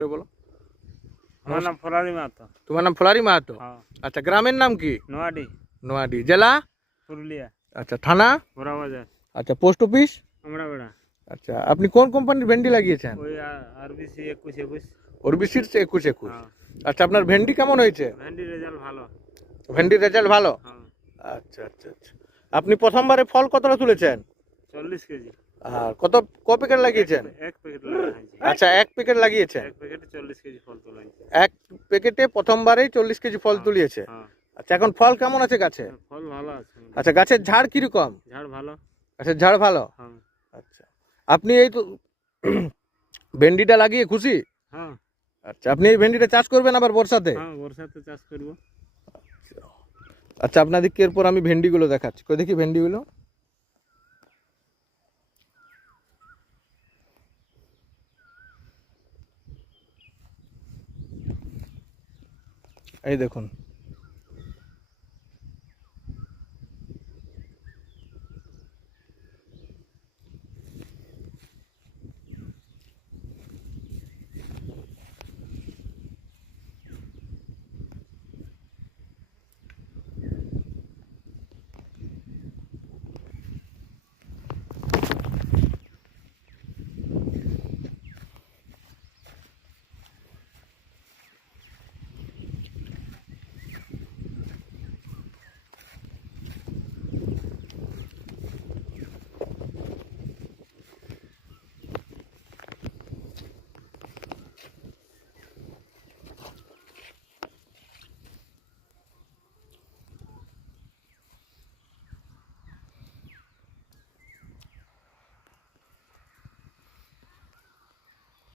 বলো। আমার নাম ফরারি মাহাতো। তোমার নাম ফলারি মাহাতো? হ্যাঁ। আচ্ছা, গ্রামের নাম কি? নোয়াডি, নোয়াডি। জেলা? পুরুলিয়া, আচ্ছা, থানা? ঘোড়াবাজার, আচ্ছা, পোস্ট অফিস? আমরা বেড়া। আচ্ছা, আপনি কোন কোম্পানির ভেন্ডি লাগিয়েছেন? ওই আরবিসি 21-21। ওরবিসির 21-21। হ্যাঁ। আচ্ছা, আপনার ভেন্ডি কেমন হয়েছে? ভেন্ডির রেজাল্ট ভালো। ভেন্ডির রেজাল্ট ভালো? হ্যাঁ। আচ্ছা আচ্ছা আচ্ছা। আপনি প্রথমবারে ফল কতটা তুলেছেন? 40 কেজি। আর ক প্যাকেট লাগিয়েছেন? এক প্যাকেট লাগা হয়েছে। আচ্ছা, 1 প্যাকেট লাগিয়েছেন। এক প্যাকেটে 40 কেজি ফল তোলা হয়েছে। 1 প্যাকেটে প্রথমবারেই 40 কেজি ফল হ্যাঁ, তুলিয়েছে। হ্যাঁ। আচ্ছা, এখন ফল কেমন আছে গাছে? ফল ভালো আছে। আচ্ছা, গাছের ঝাড় কিরকম? ঝাড় ভালো। গাছের ঝাড় ভালো? হ্যাঁ। আচ্ছা, আপনি এই তো ভেন্ডিটা লাগিয়ে খুশি? হ্যাঁ। আচ্ছা, আপনি এই ভেন্ডিটা চাষ করবেন আবার বর্ষাতে? হ্যাঁ, বর্ষাতে চাষ করব। আচ্ছা, আপনাদেরকে এরপর আমি ভেন্ডিগুলো দেখাচ্ছি। কই দেখি ভেন্ডিগুলো। এই দেখুন।